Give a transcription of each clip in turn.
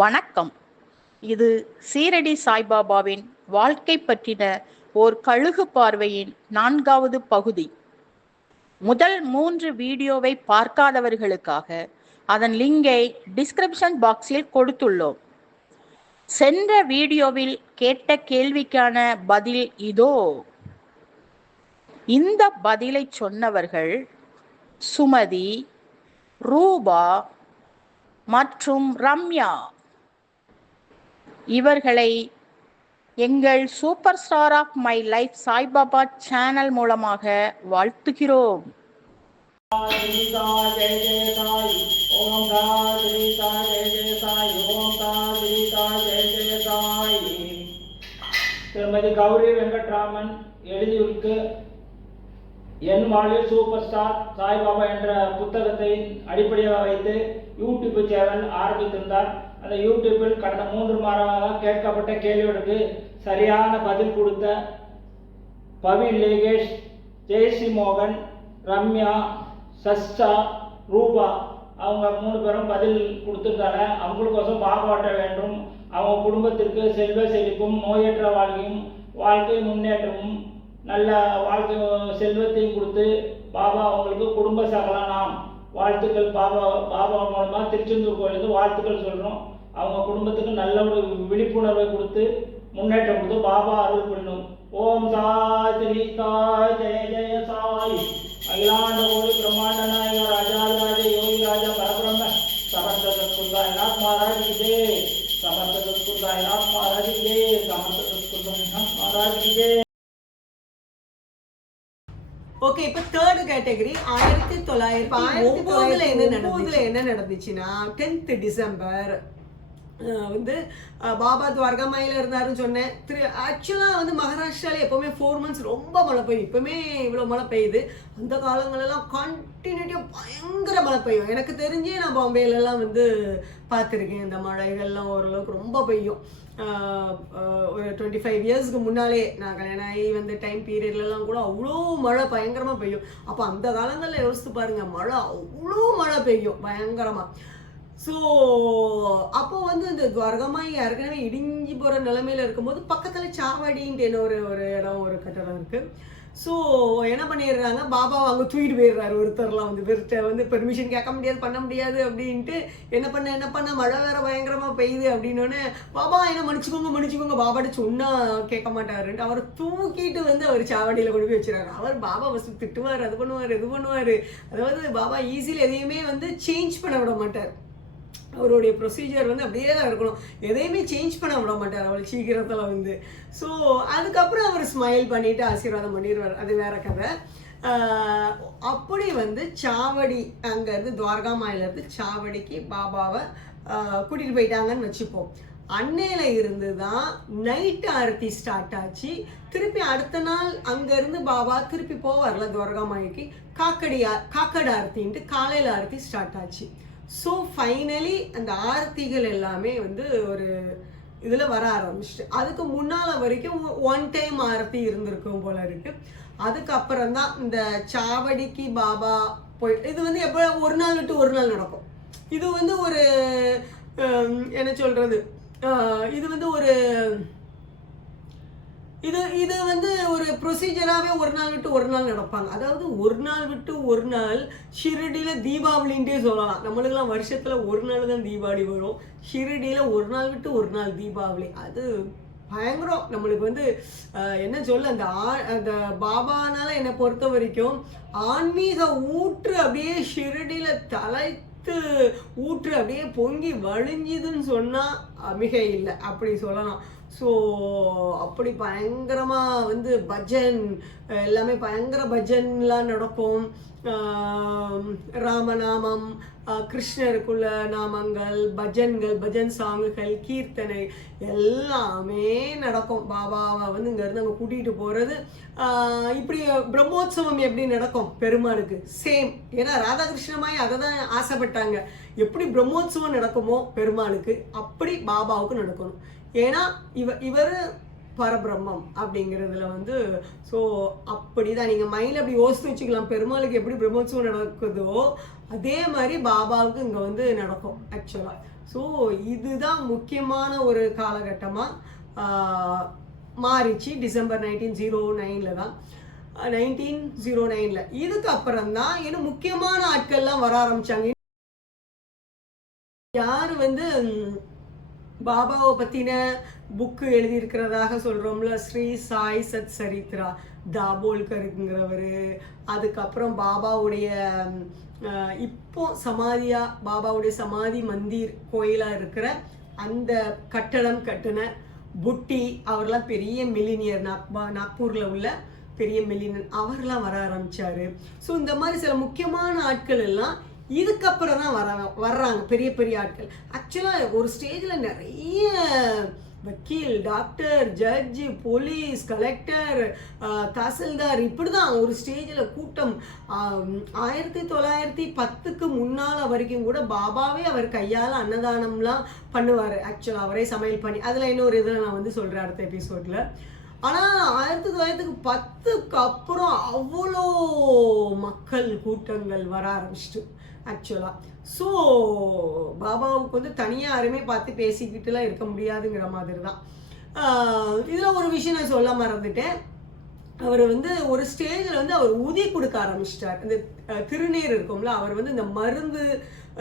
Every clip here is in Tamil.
வணக்கம். இது சீரடி சாய்பாபாவின் வாழ்க்கை பற்றின ஓர் கழுகு பார்வையின் 4வது பகுதி. முதல் 3 வீடியோவை பார்க்காதவர்களுக்காக அதன் லிங்கை டிஸ்கிரிப்ஷன் பாக்ஸில் கொடுத்துள்ளோம். சென்ற வீடியோவில் கேட்ட கேள்விக்கான பதில் இதோ. இந்த பதிலை சொன்னவர்கள் சுமதி, ரூபா மற்றும் ரம்யா. இவர்களை எங்கள் super star of my life Saibaba channel மூலமாக வாழ்த்துகிறோம். திருமதி கௌரி வெங்கட்ராமன் எழுதியிருக்கு. என் வாழ்வில் சூப்பர் ஸ்டார் சாய்பாபா என்ற புத்தகத்தை அடிப்படையாக வைத்து யூடியூப் சேனல் ஆரம்பித்திருந்தார். அந்த யூடியூப்பில் கடந்த 3 மாதமாக கேட்கப்பட்ட கேள்விகளுக்கு சரியான பதில் கொடுத்த பவின் லேகேஷ், ஜெயஸ்ரீ மோகன், ரம்யா, சஷ்டா, ரூபா அவங்க 3 பேரும் பதில் கொடுத்துருக்காங்க. அவங்களுக்கோசம் பாபாட்ட வேண்டும். அவங்க குடும்பத்திற்கு செல்வ செழிப்பும், நோயற்ற வாழ்க்கையும், வாழ்க்கை முன்னேற்றமும், நல்ல வாழ்க்கை செல்வத்தையும் கொடுத்து பாபா அவங்களுக்கு குடும்ப சகலனாம் வாழ்த்துக்கள். பாபா மூலமாக திருச்செந்தூர் கோயிலிருந்து வாழ்த்துக்கள் சொல்கிறோம். அவங்க குடும்பத்துக்கு நல்ல ஒரு விழிப்புணர்வை கொடுத்து முன்னேற்றம் கொடுத்து பாபா அருள் புரியணும். ஓம் சாய் ஸ்ரீ சாய் ஜெய ஜெய சாய். அகிலாண்ட கோடி பிரம்மாண்ட நாயக ராஜாதிராஜ யோகி ராஜா பரபிரம்ம சமர்த்த சத்குருதாய்நாத் மகாராஜ் கி ஜெய். சமர்த்த சத்குருதாய்நாத் மகாராஜ் கி ஜெய். சமர்த்த சத்குருதாய்நாத் மகாராஜ் கி ஜெய். ஓகே, இப்போ தேர்ட் கேட்டகரி 1909 என்ன நடந்துச்சுன்னா 10th டிசம்பர் வந்து பாபா துவாரகாமாயில் இருந்தாருன்னு சொன்னேன். ஆக்சுவலாக வந்து மகாராஷ்டிராவில் எப்போவுமே 4 months ரொம்ப மழை பெய்யும். இப்போவுமே இவ்வளோ மழை பெய்யுது. அந்த காலங்களெல்லாம் கண்டினியூட்டியாக பயங்கர மழை பெய்யும். எனக்கு தெரிஞ்சே நான் பாம்பேலெல்லாம் வந்து பார்த்துருக்கேன். இந்த மழைகள்லாம் ஓரளவுக்கு ரொம்ப பெய்யும். ஒரு 25 இயர்ஸ்க்கு முன்னாலே நான் கல்யாணம் ஆகி வந்து டைம் பீரியட்லலாம் கூட அவ்வளோ மழை பயங்கரமாக பெய்யும். அப்போ அந்த காலங்களில் யோசித்து பாருங்கள், மழை அவ்வளோ மழை பெய்யும் பயங்கரமாக. ஸோ அப்போ வந்து இந்த துவாரகமாய் ஏற்கனவே இடிஞ்சு போகிற நிலைமையில் இருக்கும்போது பக்கத்தில் சாவடின்ட்டு என்ன ஒரு ஒரு கட்டடம் இருக்குது. ஸோ என்ன பண்ணிடுறாங்க, பாபாவை அங்கே தூக்கிட்டு போயிடுறாரு ஒருத்தர்லாம் வந்து வெறுட்ட வந்து பெர்மிஷன் கேட்க முடியாது, பண்ண முடியாது அப்படின்ட்டு என்ன பண்ண மழை வேற பயங்கரமாக பெய்யுது அப்படின்னோடனே பாபா என்ன மன்னிச்சுக்கோங்க பாபாட்ட சொன்னால் கேட்க மாட்டாருன்ட்டு அவர் தூக்கிட்டு வந்து அவர் சாவடியில் கொண்டு போய் வச்சுறாரு. அவர் பாபா ஃபஸ்ட்டு திட்டுவார், அது பண்ணுவார் இது பண்ணுவார். அதாவது பாபா ஈஸியில் எதையுமே வந்து சேஞ்ச் பண்ண விட மாட்டார். அவருடைய ப்ரொசீஜர் வந்து அப்படியே தான் இருக்கணும். எதையுமே சேஞ்ச் பண்ண விட மாட்டார் அவள் சீக்கிரத்தில் வந்து. ஸோ அதுக்கப்புறம் அவர் ஸ்மைல் பண்ணிவிட்டு ஆசீர்வாதம் பண்ணிடுவார், அது வேற கதை. அப்படி வந்து சாவடி அங்கேருந்து துவாரகாமாயிலேருந்து சாவடிக்கு பாபாவை கூட்டிகிட்டு போயிட்டாங்கன்னு வச்சுப்போம். அன்னையில இருந்து தான் நைட்டு ஆரத்தி ஸ்டார்ட் ஆச்சு. திருப்பி அடுத்த நாள் அங்கேருந்து பாபா திருப்பி போவார்ல துவாரகாமாய்க்கு, காக்கட ஆரத்தின்ட்டு காலையில் ஆரத்தி ஸ்டார்ட் ஆச்சு. ஸோ ஃபைனலி அந்த ஆரத்திகள் எல்லாமே வந்து ஒரு இதில் வர ஆரம்பிச்சிட்டு, அதுக்கு முன்னால் வரைக்கும் 1 டைம் ஆரத்தி இருந்திருக்கும் போல இருக்கு. அதுக்கப்புறம் தான் இந்த சாவடிக்கு பாபா போய் இது வந்து எப்போ ஒரு நாள் விட்டு ஒரு நாள் நடக்கும். இது வந்து ஒரு என்ன சொல்கிறது, இது வந்து ஒரு இது வந்து ஒரு ப்ரொசீஜராகவே ஒரு நாள் விட்டு ஒரு நாள் நடப்பாங்க. அதாவது ஒரு நாள் விட்டு ஒரு நாள் ஷிரடியில் தீபாவளின்ட்டே சொல்லலாம். நம்மளுக்கெல்லாம் வருஷத்தில் ஒரு நாள் தான் தீபாவளி வரும். ஷிரடியில் ஒரு நாள் விட்டு ஒரு நாள் தீபாவளி. அது பயங்கரம். நம்மளுக்கு வந்து என்ன சொல்ல, அந்த பாபானால என்னை பொறுத்த வரைக்கும் ஆன்மீக ஊற்று அப்படியே ஷிரடியில் தலைத்து ஊற்று அப்படியே பொங்கி வழிஞ்சுதுன்னு சொன்னால் மிக இல்லை, அப்படி சொல்லலாம். ஸோ அப்படி பயங்கரமாக வந்து பஜன் எல்லாமே பயங்கர பஜன்லாம் நடக்கும். ராமநாமம், கிருஷ்ணருக்குள்ள நாமங்கள், பஜன் சாங்குகள், கீர்த்தனை எல்லாமே நடக்கும். பாபாவை வந்து இங்கேருந்து அங்கே கூட்டிகிட்டு போகிறது. இப்படி பிரம்மோத்சவம் எப்படி நடக்கும் பெருமாளுக்கு சேம். ஏன்னா ராதாகிருஷ்ணமாய் அதை தான் ஆசைப்பட்டாங்க. எப்படி பிரம்மோத்சவம் நடக்குமோ பெருமாளுக்கு அப்படி பாபாவுக்கு நடக்கணும். ஏன்னா இவர் பரபிரம்மம் அப்படிங்கிறதுல வந்து ஸோ அப்படிதான் நீங்கள் மைண்டில் அப்படி யோசித்து வச்சுக்கலாம். பெருமாளுக்கு எப்படி பிரம்மோற்சவம் நடக்குதோ அதே மாதிரி பாபாவுக்கு இங்கே வந்து நடக்கும் ஆக்சுவலாக. ஸோ இதுதான் முக்கியமான ஒரு காலகட்டமாக மாறிச்சு. டிசம்பர் 1909 தான் 1909. இதுக்கப்புறம் தான் இன்னும் முக்கியமான ஆட்கள்லாம் வர ஆரம்பிச்சாங்க. யார் வந்து பாபாவை பற்றின புக்கு எழுதியிருக்கிறதாக சொல்கிறோம்ல, ஸ்ரீ சாய் சத் சரித்ரா, தாபோல்கருங்கிறவர். அதுக்கப்புறம் பாபாவுடைய இப்போ சமாதியாக பாபாவுடைய சமாதி மந்திர் கோயிலாக இருக்கிற அந்த கட்டடம் கட்டின புட்டி, அவர்லாம் பெரிய மில்லினியர், நாக்பூரில் உள்ள பெரிய மில்லினியர், அவர்லாம் வர ஆரம்பித்தார். ஸோ இந்த மாதிரி சில முக்கியமான ஆட்கள் எல்லாம் இதுக்கப்புறம் தான் வர்றாங்க, பெரிய பெரிய ஆட்கள். ஆக்சுவலாக ஒரு ஸ்டேஜில் நிறைய வக்கீல், doctor, judge, police, collector, tahsildar, இப்படி தான் ஒரு ஸ்டேஜில் கூட்டம். 1910க்கு முன்னால் வரைக்கும் கூட பாபாவே அவர் கையால் அன்னதானம்லாம் பண்ணுவார். ஆக்சுவலாக அவரே சமையல் பண்ணி, அதில் இன்னொரு இதில் நான் வந்து சொல்கிறேன் அடுத்த எபிசோடில். ஆனால் 1910க்கு அப்புறம் அவ்வளோ மக்கள் கூட்டங்கள் வர ஆரம்பிச்சிட்டு ஆக்சுவலாக. ஸோ பாபாவுக்கு வந்து தனியாக யாருமே பார்த்து பேசிக்கிட்டுலாம் இருக்க முடியாதுங்கிற மாதிரி தான். இதில் ஒரு விஷயம் நான் சொல்ல மறந்துட்டேன். அவர் வந்து ஒரு ஸ்டேஜில் வந்து அவர் ஊதி கொடுக்க ஆரம்பிச்சிட்டார். இந்த திருநீர் இருக்கும்ல, அவர் வந்து இந்த மருந்து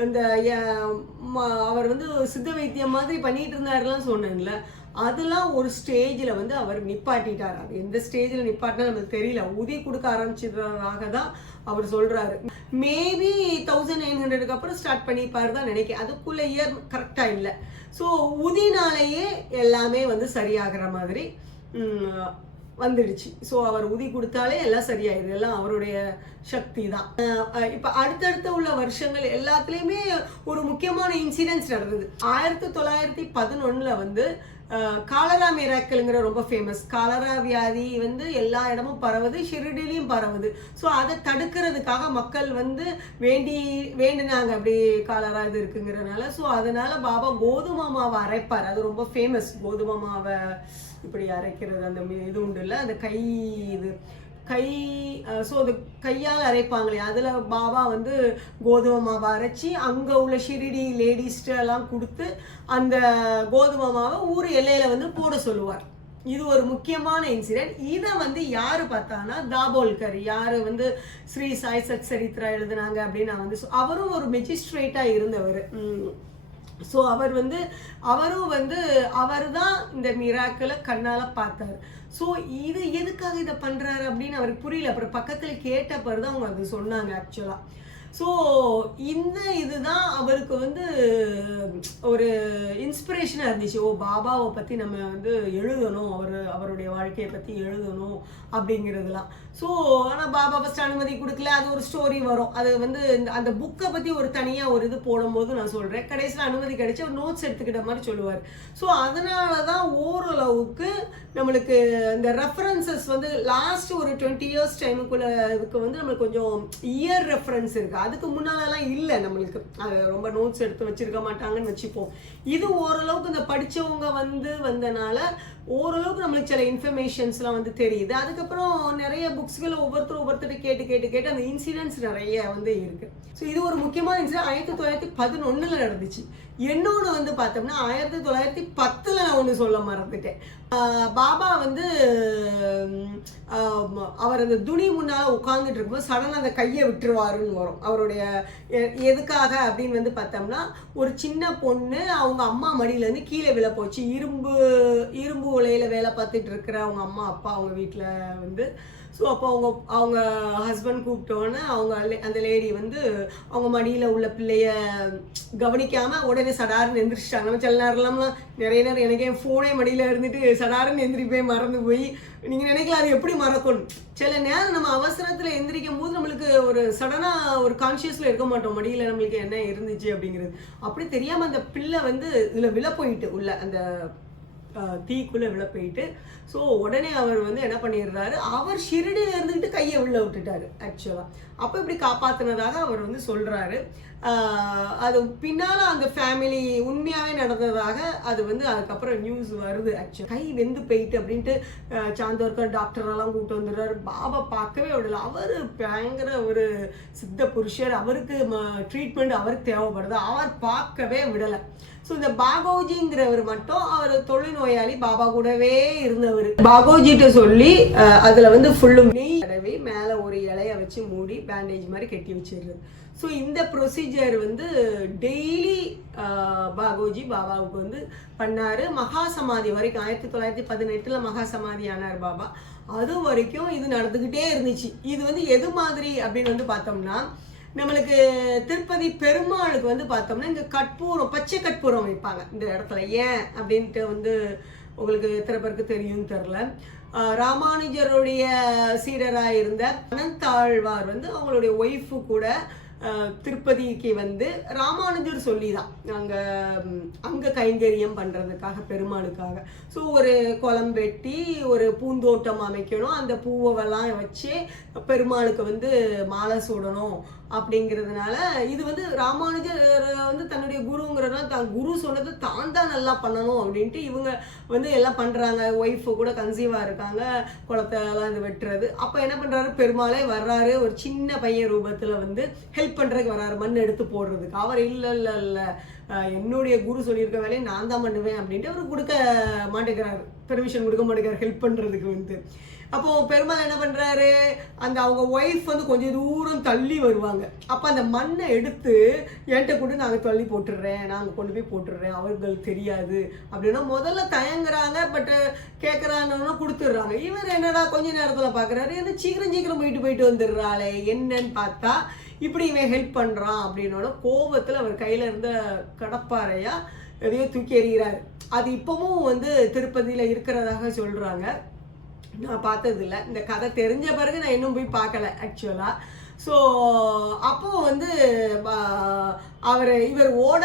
இந்த அவர் வந்து சித்த வைத்தியம் மாதிரி பண்ணிட்டு இருந்தாருலாம் சொன்னேன்ல, அதெல்லாம் ஒரு ஸ்டேஜில் வந்து அவர் நிப்பாட்டிட்டார். அது எந்த ஸ்டேஜில் நிப்பாட்டினா நமக்கு தெரியல. ஊதி கொடுக்க ஆரம்பிச்சதாக தான் அவர் சொல்கிறாரு. மேபி 1900க்கு அப்புறம் ஸ்டார்ட் பண்ணிப்பாரு தான் நினைக்கிறேன். அதுக்குள்ளே இயர் கரெக்டாக இல்லை. ஸோ ஊதினாலேயே எல்லாமே வந்து சரியாகிற மாதிரி வந்துடுச்சு. ஸோ அவர் ஊதி கொடுத்தாலே எல்லாம் சரியாயிடுது, எல்லாம் அவருடைய சக்தி தான். இப்போ அடுத்தடுத்த உள்ள வருஷங்கள் எல்லாத்துலேயுமே ஒரு முக்கியமான இன்சிடென்ட்ஸ் நடந்தது. 1911 வந்து காலரா மிராக்கிள்ங்கிற ரொம்ப ஃபேமஸ். காலரா வியாதி வந்து எல்லா இடமும் பரவுது, ஷிரடிலையும் பரவுது. ஸோ அதை தடுக்கிறதுக்காக மக்கள் வந்து வேண்டினாங்க, அப்படி காலரா இது இருக்குங்கிறனால. ஸோ அதனால பாபா கோதுமை மாவை அரைப்பார். அது ரொம்ப ஃபேமஸ், கோதுமை மாவை இப்படி அரைக்கிறது. அந்த இது உண்டு இல்லை, அந்த ஸோ அது கையால் அரைப்பாங்களே, அதில் பாபா வந்து கோதுமை மாவை அரைச்சி அங்கே உள்ள ஷிரிடி லேடிஸ்ட்டு எல்லாம் கொடுத்து அந்த கோதுமை மாவை ஊர் எல்லையில் வந்து போட சொல்லுவார். இது ஒரு முக்கியமான இன்சிடென்ட். இதை வந்து யார் பார்த்தானா தாபோல்கர், யார் வந்து ஸ்ரீ சாய் சத் சரித்ரா எழுதுனாங்க அப்படின்னு நான் வந்து அவரும் ஒரு மெஜிஸ்ட்ரேட்டாக இருந்தவர். ஸோ அவரும் வந்து அவர் தான் இந்த மிராக்கிளை கண்ணால் பார்த்தார். ஸோ இது எதுக்காக இதை பண்ணுறாரு அப்படின்னு அவருக்கு புரியல. அப்புறம் பக்கத்தில் கேட்ட பிறகு தான் அவங்க அது சொன்னாங்க ஆக்சுவலாக. ஸோ இந்த இதுதான் அவருக்கு வந்து ஒரு இன்ஸ்பிரேஷனாக இருந்துச்சு. ஓ, பாபாவை பற்றி நம்ம வந்து எழுதணும், அவருடைய வாழ்க்கையை பற்றி எழுதணும் அப்படிங்கிறதுலாம். ஸோ ஆனால் பாபா ஃபஸ்ட் அனுமதி கொடுக்கல. அது ஒரு ஸ்டோரி வரும், அது வந்து அந்த புக்கை பற்றி ஒரு தனியாக ஒரு இது போடும்போது நான் சொல்கிறேன். கடைசியில் அனுமதி கிடைச்சி ஒரு நோட்ஸ் எடுத்துக்கிட்ட மாதிரி சொல்லுவார். ஸோ அதனால தான் ஓரளவுக்கு நம்மளுக்கு இந்த ரெஃபரன்சஸ் வந்து லாஸ்ட் ஒரு 20 இயர்ஸ் டைமுக்குள்ள இதுக்கு வந்து நம்மளுக்கு கொஞ்சம் இயர் ரெஃபரன்ஸ் இருக்குது. அதுக்கு முன்னாலலாம் இல்லை நம்மளுக்கு. அது ரொம்ப நோட்ஸ் எடுத்து வச்சிருக்க மாட்டாங்கன்னு வச்சுப்போம். இது ஓரளவுக்கு இந்த படித்தவங்க வந்தனால ஓரளவுக்கு நம்மளுக்கு சில இன்ஃபர்மேஷன்ஸ்லாம் வந்து தெரியுது. அதுக்கப்புறம் நிறைய புக்ஸ்களை ஒவ்வொருத்தர் கேட்டு அந்த இன்சிடென்ட்ஸ் நிறைய வந்து இருக்கு. ஸோ இது ஒரு முக்கியமான இன்சிடென்ட் 1911 நடந்துச்சு. இன்னொன்று வந்து பார்த்தோம்னா 1910 நான் ஒன்று சொல்ல மறந்துட்டேன். பாபா வந்து அவர் அந்த துணி முன்னால் உட்காந்துட்டு இருக்கும்போது சடனாக அந்த கையை விட்டுருவாருன்னு வரும். அவருடைய எதுக்காக அப்படின்னு வந்து பார்த்தோம்னா, ஒரு சின்ன பொண்ணு அவங்க அம்மா மடியிலேருந்து கீழே விழ போச்சு. இரும்பு உலையில் வேலை பார்த்துட்டு இருக்கிற அவங்க அம்மா அப்பா அவங்க வீட்டில் வந்து. ஸோ அப்போ அவங்க ஹஸ்பண்ட் கூப்பிட்டோன்னே அந்த லேடி வந்து அவங்க மடியில் உள்ள பிள்ளைய கவனிக்காமல் உடனே சடாருன்னு எந்திரிச்சிட்டாங்க. நம்ம சில நேரம்லாம் நிறைய நேரம் எனக்கு என் ஃபோனே மடியில் இருந்துட்டு சடாருன்னு எந்திரிப்பே மறந்து போய் நீங்கள் நினைக்கலாம் அது எப்படி மறக்கணும். சில நேரம் நம்ம அவசரத்தில் எந்திரிக்கும் போது நம்மளுக்கு ஒரு சடனாக ஒரு கான்ஷியஸில் இருக்க மாட்டோம், மடியில் நம்மளுக்கு என்ன இருந்துச்சு அப்படிங்கிறது. அப்படி தெரியாமல் அந்த பிள்ளை வந்து இதில் விழ போயிட்டு உள்ள அந்த தீக்குள்ளே விழ போயிட்டு. ஸோ உடனே அவர் வந்து என்ன பண்ணிடுறாரு, அவர் ஷிரடியில் இருந்துக்கிட்டு கையை உள்ள விட்டுட்டாரு ஆக்சுவலாக. அப்போ இப்படி காப்பாற்றினதாக அவர் வந்து சொல்கிறாரு. அது பின்னால் அந்த ஃபேமிலி உண்மையாகவே நடந்ததாக அது வந்து அதுக்கப்புறம் நியூஸ் வருது. ஆக்சுவலி கை வெந்து போயிட்டு அப்படின்ட்டு சாந்தோர்கர் டாக்டரெல்லாம் கூப்பிட்டு வந்துடுறாரு. பாபா பார்க்கவே விடல. அவர் பயங்கர ஒரு சித்த புருஷர், அவருக்கு ட்ரீட்மெண்ட் அவருக்கு தேவைப்படுது, அவர் பார்க்கவே விடலை. ஸோ இந்த பாகோஜிங்கிறவர் மட்டும் அவர் தொழுநோயாளி, பாபா கூடவே இருந்தவர். பாகோஜிட்ட சொல்லி அதில் வந்து ஃபுல்லும் நெய் தடவி மேலே ஒரு இலையை வச்சு மூடி பேண்டேஜ் மாதிரி கட்டி வச்சிடுறது. ஸோ இந்த ப்ரொசீஜர் வந்து டெய்லி பாகோஜி பாபாவுக்கு வந்து பண்ணார். மகா சமாதி வரைக்கும் 1918 மகா சமாதி ஆனார் பாபா. அது வரைக்கும் இது நடந்துக்கிட்டே இருந்துச்சு. இது வந்து எது மாதிரி அப்படின்னு வந்து பார்த்தோம்னா, நம்மளுக்கு திருப்பதி பெருமாளுக்கு வந்து பார்த்தோம்னா இங்கே கற்பூரம், பச்சை கற்பூரம் வைப்பாங்க இந்த இடத்துல. ஏன் அப்படின்ட்டு வந்து உங்களுக்கு எத்தனை பேருக்கு தெரியும்னு தெரில. ராமானுஜருடைய சீடராக இருந்த அனந்தாழ்வார் வந்து அவங்களுடைய ஒய்ஃபு கூட திருப்பதிக்கு வந்து ராமானுஜர் சொல்லி தான் அங்கே கைங்கரியம் பண்ணுறதுக்காக பெருமாளுக்காக. ஸோ ஒரு குளம் வெட்டி ஒரு பூந்தோட்டம் அமைக்கணும், அந்த பூவெல்லாம் வச்சு பெருமாளுக்கு வந்து மாலை சூடணும் அப்படிங்கிறதுனால இது வந்து ராமானுஜர் வந்து தன்னுடைய குருங்கிறதுனால தான் குரு சொன்னது தான் நல்லா பண்ணணும் அப்படின்ட்டு இவங்க வந்து எல்லாம் பண்ணுறாங்க. ஒய்ஃபு கூட கன்சீவாக இருக்காங்க, குளத்தெல்லாம் இது வெட்டுறது. அப்போ என்ன பண்ணுறாரு, பெருமாளே வர்றாரு, ஒரு சின்ன பையன் ரூபத்தில் வந்து ஹெல்ப் பண்ணுறதுக்கு வர்றாரு, மண் எடுத்து போடுறதுக்கு. அவர் இல்லை என்னுடைய குரு சொல்லியிருக்க வேலையை நான் தான் பண்ணுவேன் அப்படின்ட்டு அவர் கொடுக்க மாட்டேங்கிறாரு, பெர்மிஷன் கொடுக்க மாட்டேங்கிறார் ஹெல்ப் பண்ணுறதுக்கு வந்து. அப்போது பெருமாள் என்ன பண்ணுறாரு, அந்த அவங்க ஒய்ஃப் வந்து கொஞ்சம் தூரம் தள்ளி வருவாங்க. அப்போ அந்த மண்ணை எடுத்து என்கிட்ட கூட நாங்கள் தள்ளி போட்டுடுறேன், நாங்கள் கொண்டு போய் போட்டுடுறேன், அவர்களுக்கு தெரியாது அப்படின்னா முதல்ல தயங்குறாங்க. பட் கேட்குறாங்கன்னா கொடுத்துட்றாங்க. இவர் என்னடா கொஞ்ச நேரத்தில் பார்க்குறாரு, என்ன சீக்கிரம் போயிட்டு வந்துடுறாளே என்னன்னு பார்த்தா இப்படி இவன் ஹெல்ப் பண்ணுறான் அப்படின்னோட கோபத்தில் அவர் கையில் இருந்த கடப்பாறையா எதையோ தூக்கி எறிகிறாரு. அது இப்போவும் வந்து திருப்பதியில் இருக்கிறதாக சொல்கிறாங்க. நான் பார்த்ததில்ல, இந்த கதை தெரிஞ்ச பிறகு நான் இன்னும் போய் பார்க்கல ஆக்சுவலாக. ஸோ அப்போது வந்து இவர் ஓட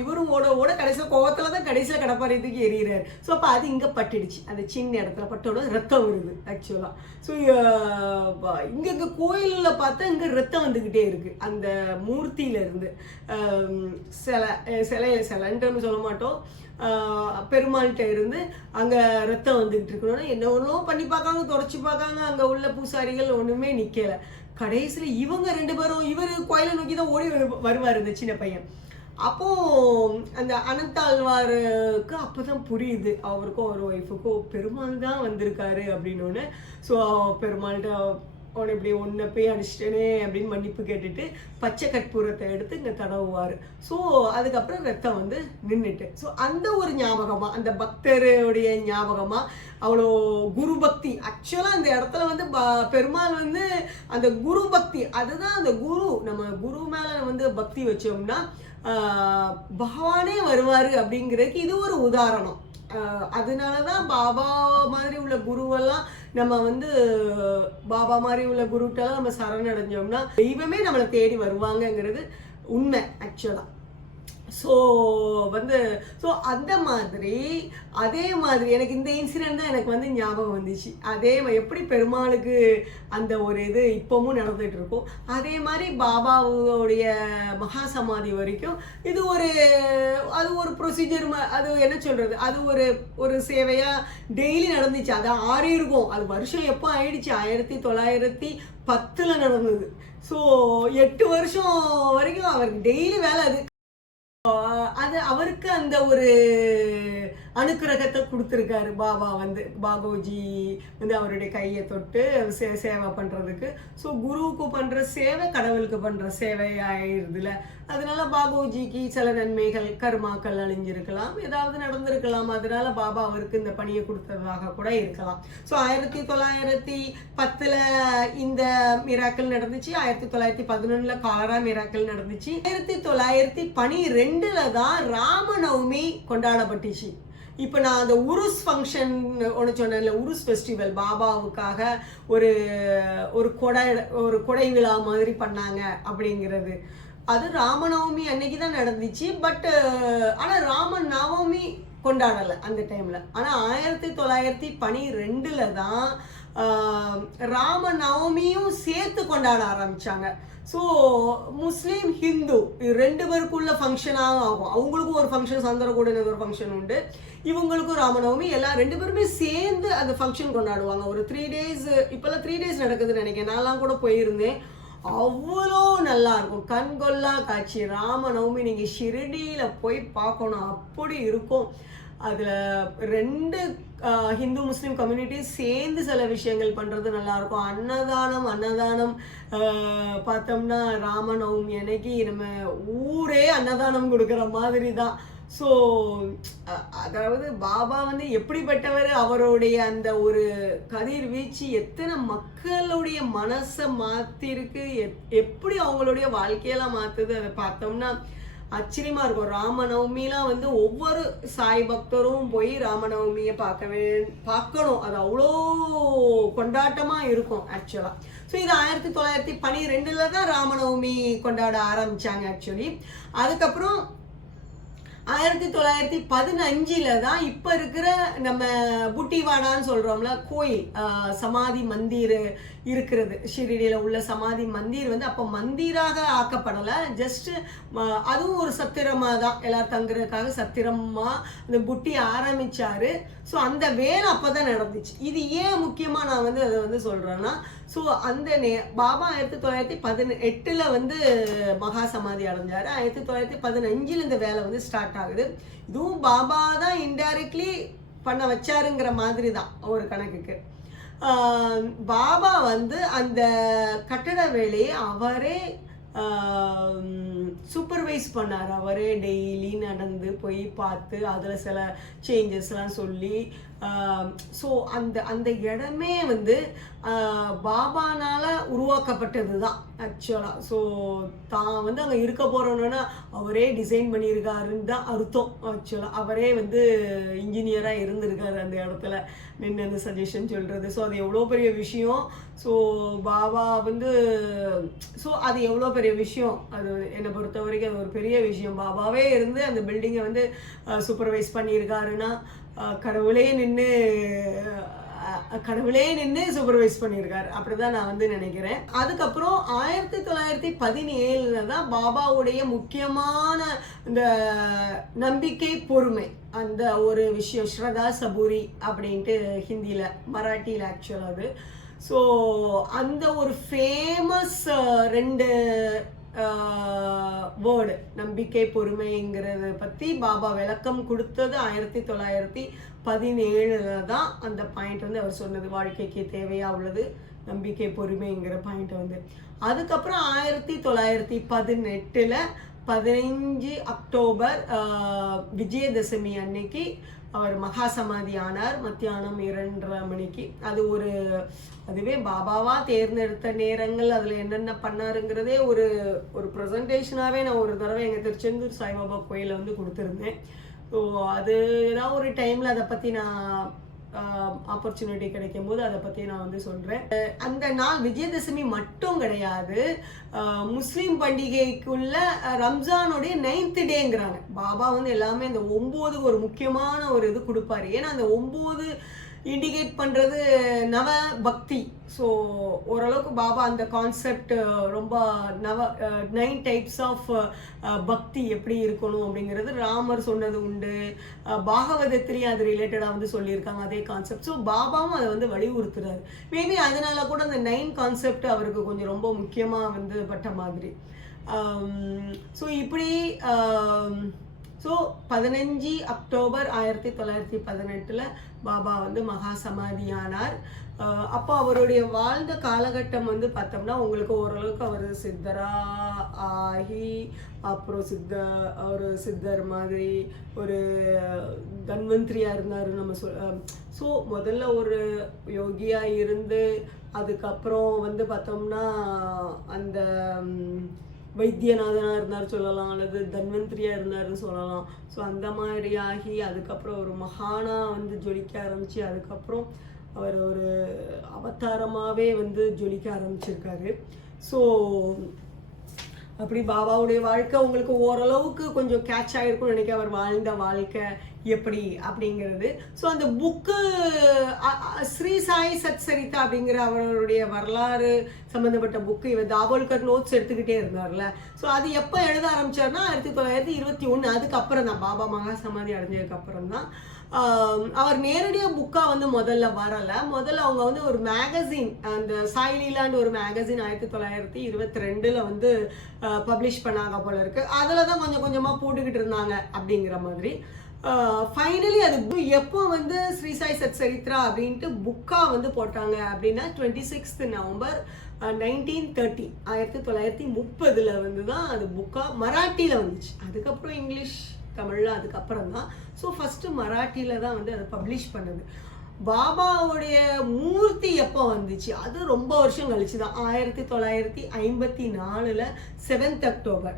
இவரும் ஓட கடைசியில் கோவத்தில் தான் கடைசியில் கடப்பாறையத்துக்கு எறிகிறார். ஸோ அப்போ அது இங்கே பட்டுடுச்சு, அந்த சின்ன இடத்துல பட்டோட ரத்தம் வருது ஆக்சுவலாக. ஸோ இங்கே கோயிலில் பார்த்தா இங்கே ரத்தம் வந்துக்கிட்டே இருக்குது அந்த மூர்த்தியிலேருந்து. சிலைன்னு சொல்ல மாட்டோம், பெருமாள்கிட்ட இருந்து அங்கே ரத்தம் வந்துக்கிட்டு இருக்கணும்னா என்ன ஒன்றும் பண்ணி பார்க்காங்க, தொடச்சி பார்க்காங்க, அங்கே உள்ள பூசாரிகள் ஒன்றுமே நிற்கலை. கடைசியில் இவங்க 2 பேரும், இவர் கோயிலை நோக்கி தான் ஓடி வருவார் இந்த சின்ன பையன். அப்போது அந்த அனந்தாழ்வாருக்கு அப்போ தான் புரியுது அவருக்கும் ஒரு ஒய்ஃபுக்கும் பெருமாள் தான் வந்திருக்காரு அப்படின்னு. ஸோ பெருமாள்கிட்ட அவனை இப்படி ஒன்றை போய் அடிச்சிட்டேனே அப்படின்னு மன்னிப்பு கேட்டுட்டு பச்சை கற்பூரத்தை எடுத்து இங்கே தடவுவார். ஸோ அதுக்கப்புறம் ரத்தம் வந்து நின்றுட்டு. ஸோ அந்த ஒரு ஞாபகமாக, அந்த பக்தருடைய ஞாபகமாக அவ்வளோ குரு பக்தி. ஆக்சுவலாக அந்த இடத்துல வந்து பெருமாள் வந்து அந்த குரு பக்தி, அதுதான் அந்த குரு, நம்ம குரு மேலே வந்து பக்தி வச்சோம்னா பகவானே வருவார் அப்படிங்கிறதுக்கு இது ஒரு உதாரணம். அதனால தான் பாபா மாதிரி உள்ள குருவெல்லாம் நம்ம வந்து பாபா மாதிரி உள்ள குருட்டெல்லாம் நம்ம சரணடைஞ்சோம்னா தெய்வமே நம்மளை தேடி வருவாங்கங்கிறது உண்மை ஆக்சுவலாக. ஸோ அந்த மாதிரி அதே மாதிரி எனக்கு இந்த இன்சிடென்ட் தான் எனக்கு வந்து ஞாபகம் வந்துச்சு. அதே எப்படி பெருமாளுக்கு அந்த ஒரு இது இப்போவும் நடந்துகிட்டு இருக்கும், அதே மாதிரி பாபாவுடைய மகா சமாதி வரைக்கும் இது அது ஒரு ப்ரொசீஜர். அது என்ன சொல்கிறது, அது ஒரு சேவையாக டெய்லி நடந்துச்சு. அது ஆறி இருக்கும். அது வருஷம் எப்போ ஆயிடுச்சு, 1910 நடந்தது. ஸோ 8 வருஷம் வரைக்கும் அவருக்கு டெய்லி வேலை. அது அவருக்கு அந்த ஒரு அனுக்கிரகத்தை கொடுத்துருக்காரு பாபா வந்து. பாகோஜி வந்து அவருடைய கையை தொட்டு சேவை பண்ணுறதுக்கு. ஸோ குருவுக்கு பண்ணுற சேவை கடவுளுக்கு பண்ணுற சேவை ஆயிடுதுல. அதனால பாகோஜிக்கு சில நன்மைகள், கர்மாக்கள் அழிஞ்சிருக்கலாம், ஏதாவது நடந்திருக்கலாம். அதனால பாபா அவருக்கு இந்த பணியை கொடுத்ததாக கூட இருக்கலாம். ஸோ 1910 இந்த மிராக்கள் நடந்துச்சு. 1911 காலரா மிராக்கள் நடந்துச்சு. 1912 தான் ராமநவமி கொண்டாடப்பட்டுச்சு. இப்போ நான் அந்த உருஸ் ஃபங்க்ஷன் ஒன்று சொன்னேன்ல, உருஸ் ஃபெஸ்டிவல், பாபாவுக்காக ஒரு கொடை விழா மாதிரி பண்ணாங்க அப்படிங்கிறது, அது ராமநவமி அன்னைக்கு தான் நடந்துச்சு. பட் ஆனால் ராமன் நவமி கொண்டாடலை அந்த டைமில். ஆனால் 1912 தான் ராம நவமியும் சேர்த்து கொண்டாட ஆரம்பிச்சாங்க. ஸோ முஸ்லீம் ஹிந்து ரெண்டு பேருக்குள்ள ஃபங்க்ஷனாக ஆகும். அவங்களுக்கும் ஒரு ஃபங்க்ஷன், சந்திரகூடன் ஒரு ஃபங்க்ஷன் உண்டு, இவங்களுக்கும் ராமநவமி, எல்லாம் ரெண்டு பேருமே சேர்ந்து அந்த ஃபங்க்ஷன் கொண்டாடுவாங்க. ஒரு 3 days, இப்போல்லாம் 3 days நடக்குதுன்னு நினைக்கிறேன். நான்லாம் கூட போயிருந்தேன். அவ்வளோ நல்லா இருக்கும், கண்கொள்ளா காட்சி. ராமநவமி நீங்கள் ஷிரடியில் போய் பார்க்கணும், அப்படி இருக்கும். அதில் 2 ஹிந்து முஸ்லீம் கம்யூனிட்டிஸ் சேர்ந்து சில விஷயங்கள் பண்ணுறது நல்லாயிருக்கும். அன்னதானம் பார்த்தோம்னா ராமநவமி அன்னைக்கு நம்ம ஊரே அன்னதானம் கொடுக்குற மாதிரி தான். ஸோ அதாவது பாபா வந்து எப்படிப்பட்டவர், அவருடைய அந்த ஒரு கதிர்வீச்சு எத்தனை மக்களுடைய மனசை மாற்றிருக்கு, எப்படி அவங்களுடைய வாழ்க்கையெல்லாம் மாற்றுது, அதை பார்த்தோம்னா ஆச்சரியமா இருக்கும். ராமநவமிலாம் வந்து ஒவ்வொரு சாய் பக்தரும் போய் ராமநவமியை பார்க்கணும். அது அவ்வளோ கொண்டாட்டமா இருக்கும் ஆக்சுவலா. ஸோ இது 1912 தான் ராமநவமி கொண்டாட ஆரம்பிச்சாங்க ஆக்சுவலி. அதுக்கப்புறம் 1915 தான் இப்போ இருக்கிற நம்ம புட்டிவாடான்னு சொல்கிறோம்ல கோயில், சமாதி மந்திர் இருக்கிறது. ஷிரடியில் உள்ள சமாதி மந்திர் வந்து அப்போ மந்திராக ஆக்கப்படலை, ஜஸ்ட் அதுவும் ஒரு சத்திரமாக தான், எல்லாரும் தங்குறதுக்காக சத்திரமாக அந்த புட்டி ஆரம்பித்தார். ஸோ அந்த வேலை அப்போ தான் நடந்துச்சு. இது ஏன் முக்கியமாக நான் வந்து அதை வந்து சொல்கிறேன்னா, ஸோ அந்த பாபா 1918 வந்து மகா சமாதி அடைஞ்சார். 1915 இந்த வேலை வந்து ஸ்டார்ட் ஆகுது. இதுவும் பாபா தான் இன்டைரக்ட்லி பண்ண வச்சாருங்கிற மாதிரி தான் ஒரு கணக்குக்கு. பாபா வந்து அந்த கட்டட வேலையை அவரே சூப்பர்வைஸ் பண்ணார். அவரே டெய்லி நடந்து போய் பார்த்து அதில் சில சேஞ்சஸ்லாம் சொல்லி, ஸோ அந்த இடமே வந்து பாபானால உருவாக்கப்பட்டது தான் ஆக்சுவலாக. ஸோ தான் வந்து அங்கே இருக்க போகிறோன்னா அவரே டிசைன் பண்ணியிருக்காருன்னு தான் அர்த்தம். ஆக்சுவலாக அவரே வந்து இன்ஜினியராக இருந்திருக்காரு அந்த இடத்துல நின்று அந்த சஜஷன் சொல்கிறது. ஸோ அது எவ்வளோ பெரிய விஷயம். ஸோ பாபா வந்து அது எவ்வளோ பெரிய விஷயம், அது என்னை பொறுத்த வரைக்கும் அது ஒரு பெரிய விஷயம். பாபாவே இருந்து அந்த பில்டிங்கை வந்து சூப்பர்வைஸ் பண்ணியிருக்காருன்னா கடவுளே நின்று சூப்பர்வைஸ் பண்ணியிருக்காரு, அப்படிதான் நான் வந்து நினைக்கிறேன். அதுக்கப்புறம் 1917 தான் பாபாவுடைய முக்கியமான இந்த நம்பிக்கை பொறுமை அந்த ஒரு விஷயம், ஸ்ரதா சபூரி அப்படின்ட்டு ஹிந்தியில், மராட்டியில் ஆக்சுவலாக அது. ஸோ அந்த ஒரு ஃபேமஸ் 2 வேர்டு நம்பிக்கை பொறுமைங்கிறத பற்றி பாபா விளக்கம் கொடுத்தது 1917 தான். அந்த பாயிண்ட் வந்து அவர் சொன்னது, வாழ்க்கைக்கு தேவையா உள்ளது நம்பிக்கை பொறுமைங்கிற பாயிண்ட் வந்து. அதுக்கப்புறம் 1918 15 அக்டோபர் விஜயதசமி அன்னைக்கு அவர் மகா சமாதி ஆனார், மத்தியானம் 2:30 மணிக்கு. அதுவே பாபாவா தேர்ந்தெடுத்த நேரங்கள், அதில் என்னென்ன பண்ணாருங்கிறதே ஒரு ப்ரெசன்டேஷனாகவே நான் ஒரு தடவை எங்கள் திருச்செந்தூர் சாய்பாபா கோயிலில் வந்து கொடுத்துருந்தேன். ஸோ அது ஏதாவது ஒரு டைமில் அதை பற்றி நான் ஆப்பர்ச்சுனிட்டி கிடைக்கும் போது அதை பற்றி நான் வந்து சொல்கிறேன். அந்த நாள் விஜயதசமி மட்டும் கிடையாது, முஸ்லீம் பண்டிகைக்குள்ள ரம்ஜானுடைய 9th டேங்கிறாங்க. பாபா வந்து எல்லாமே இந்த 9 ஒரு முக்கியமான ஒரு இது கொடுப்பாரு. ஏன்னா அந்த 9 இண்டிகேட் பண்ணுறது நவ பக்தி. ஸோ ஓரளவுக்கு பாபா அந்த கான்செப்ட் ரொம்ப 9 டைப்ஸ் ஆஃப் பக்தி எப்படி இருக்கணும் அப்படிங்கிறது ராமர் சொன்னது உண்டு, பாகவதத்திலையும் அது ரிலேட்டடாக வந்து சொல்லியிருக்காங்க அதே கான்செப்ட். ஸோ பாபாவும் அதை வந்து வலியுறுத்துறாரு. மேபி அதனால கூட அந்த 9 கான்செப்ட் அவருக்கு கொஞ்சம் ரொம்ப முக்கியமாக வந்து பட்ட மாதிரி. ஸோ இப்படி 15 அக்டோபர் 1918 பாபா வந்து மகா சமாதியானார். அப்போ அவருடைய வாழ்ந்த காலகட்டம் வந்து பார்த்தோம்னா உங்களுக்கு ஓரளவுக்கு அவர் சித்தரா ஆகி, அப்புறம் ஒரு சித்தர் மாதிரி ஒரு தன்வந்திரியாக இருந்தார் நம்ம ஸோ முதல்ல ஒரு யோகியாக இருந்து, அதுக்கப்புறம் வந்து பார்த்தோம்னா அந்த வைத்தியநாதனாக இருந்தார் சொல்லலாம், அல்லது தன்வந்திரியாக இருந்தாருன்னு சொல்லலாம். ஸோ அந்த மாதிரி ஆகி அதுக்கப்புறம் ஒரு மகானா வந்து ஜொலிக்க ஆரம்பித்து, அதுக்கப்புறம் அவர் ஒரு அவதாரமாகவே வந்து ஜொலிக்க ஆரம்பிச்சிருக்காரு. ஸோ அப்படி பாபாவுடைய வாழ்க்கை உங்களுக்கு ஓரளவுக்கு கொஞ்சம் கேட்ச் ஆகிருக்கும்னு நினைக்கிறேன், அவர் வாழ்ந்த வாழ்க்கை எப்படி அப்படிங்கிறது. ஸோ அந்த புக்கு ஸ்ரீ சாய் சத்சரிதா அப்படிங்கிற அவருடைய வரலாறு சம்மந்தப்பட்ட புக்கு இவர் தாவோல்கர் நோட்ஸ் எடுத்துக்கிட்டே இருந்தார்ல. ஸோ அது எப்போ எழுத ஆரம்பிச்சார்னா 1921, அதுக்கப்புறம் தான் பாபா மகா சமாதி அடைஞ்சதுக்கு அப்புறம் தான். அவர் நேரடியாக புக்காக வந்து முதல்ல வரலை. முதல்ல அவங்க வந்து ஒரு மேகசின், அந்த சாய்லீலாண்டு ஒரு மேகசின் 1922 வந்து பப்ளிஷ் பண்ணாங்க போல இருக்கு. அதில் தான் கொஞ்சம் கொஞ்சமாக போட்டுக்கிட்டு இருந்தாங்க அப்படிங்கிற மாதிரி. ஃபைனலி அது எப்போ வந்து ஸ்ரீ சாய் சத்சரித்ரா அப்படின்ட்டு புக்காக வந்து போட்டாங்க அப்படின்னா 26 நவம்பர் 1930, 1930 வந்து தான் அது புக்காக மராட்டியில் வந்துச்சு. அதுக்கப்புறம் இங்கிலீஷ் தமிழில் அதுக்கப்புறம் தான். ஸோ ஃபஸ்ட்டு மராட்டியில் தான் வந்து அதை பப்ளிஷ் பண்ணது. பாபாவுடைய மூர்த்தி எப்போ வந்துச்சு, அது ரொம்ப வருஷம் கழிச்சு தான். 1954 7th அக்டோபர்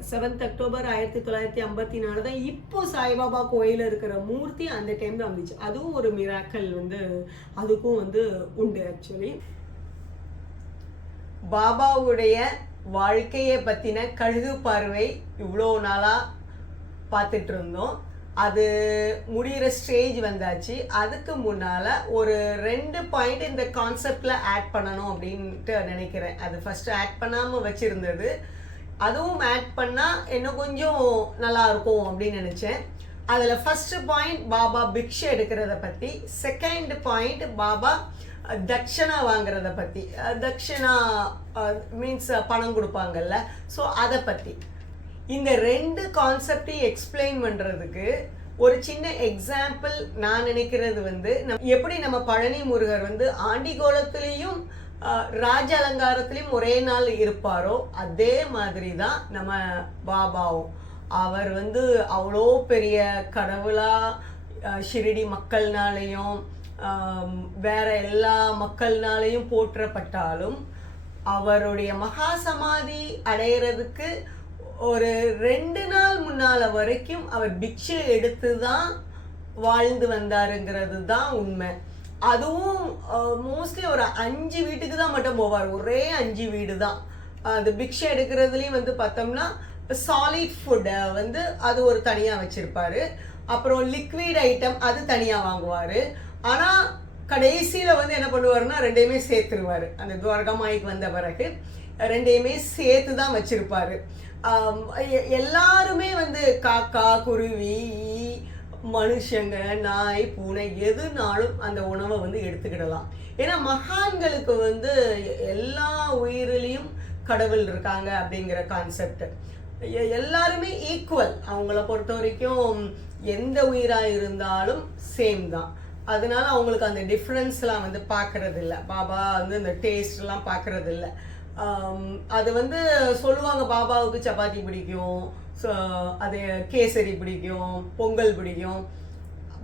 1954 தான் இப்போ சாய்பாபா கோயிலில் இருக்கிற மூர்த்தி அந்த டைம் தான் வந்துச்சு. அதுவும் ஒரு மிராக்கல் வந்து அதுக்கும் வந்து உண்டு. ஆக்சுவலி பாபாவுடைய வாழ்க்கையை பற்றின கழுகு பார்வை இவ்வளோ நாளாக பார்த்துட்டு இருந்தோம். அது முடிகிற ஸ்டேஜ் வந்தாச்சு. அதுக்கு முன்னால் ஒரு 2 பாயிண்ட் இந்த கான்செப்டில் ஆட் பண்ணணும் அப்படின்ட்டு நினைக்கிறேன். அது ஃபஸ்ட்டு ஆட் பண்ணாமல் வச்சுருந்தது, அதுவும் ஆட் பண்ணால் இன்னும் கொஞ்சம் நல்லாயிருக்கும் அப்படின்னு நினச்சேன். அதில் ஃபஸ்ட்டு பாயிண்ட் பாபா பிக்ஷை எடுக்கிறத பற்றி, செகண்ட் பாயிண்ட் பாபா தட்சணா வாங்கிறத பற்றி. தட்சணா மீன்ஸ் பணம் கொடுப்பாங்கல்ல, ஸோ அதை பற்றி. இந்த 2 கான்செப்டையும் எக்ஸ்பிளைன் பண்ணுறதுக்கு ஒரு சின்ன எக்ஸாம்பிள் நான் நினைக்கிறது வந்து, எப்படி நம்ம பழனி முருகர் வந்து ஆண்டிகோலத்துலேயும் ராஜ அலங்காரத்துலேயும் ஒரே நாள் இருப்பாரோ அதே மாதிரி தான் நம்ம பாபாவும். அவர் வந்து அவ்வளோ பெரிய கடவுளாக ஷிரடி மக்கள்னாலேயும் வேற எல்லா மக்கள்னாலேயும் போற்றப்பட்டாலும் அவருடைய மகா சமாதி அடையிறதுக்கு ஒரு 2 நாள் முன்னால் வரைக்கும் அவர் பிக்ஷை எடுத்து தான் வாழ்ந்து வந்தாருங்கிறது தான் உண்மை. அதுவும் மோஸ்ட்லி ஒரு 5 வீட்டுக்கு தான் மட்டும் போவார், ஒரே 5 வீடு தான். அந்த பிக்ஷை எடுக்கிறதுலையும் வந்து பார்த்தோம்னா சாலிட் ஃபுட்டை வந்து அது ஒரு தனியாக வச்சுருப்பார், அப்புறம் லிக்விட் ஐட்டம் அது தனியாக வாங்குவார். ஆனால் கடைசியில் வந்து என்ன பண்ணுவாருன்னா 2யுமே சேர்த்துருவார். அந்த துவாரகாமாய்க்கு வந்த பிறகு 2யுமே சேர்த்து தான் வச்சுருப்பார். எல்லாருமே வந்து காக்கா, குருவி, மனுஷங்க, நாய், பூனை எதுனாலும் அந்த உணவை வந்து எடுத்துக்கிடலாம். ஏன்னா மகான்களுக்கு வந்து எல்லா உயிரிலையும் கடவுள் இருக்காங்க அப்படிங்கிற கான்செப்ட். எல்லாருமே ஈக்குவல், அவங்கள பொறுத்த வரைக்கும் எந்த உயிராக இருந்தாலும் சேம் தான். அதனால அவங்களுக்கு அந்த டிஃப்ரென்ஸ்லாம் வந்து பார்க்கறது இல்லை. பாபா வந்து அந்த டேஸ்ட்லாம் பார்க்கறது இல்லை. அது வந்து சொல்லுவாங்க பாபாவுக்கு சப்பாத்தி பிடிக்கும், அது கேசரி பிடிக்கும், பொங்கல் பிடிக்கும்.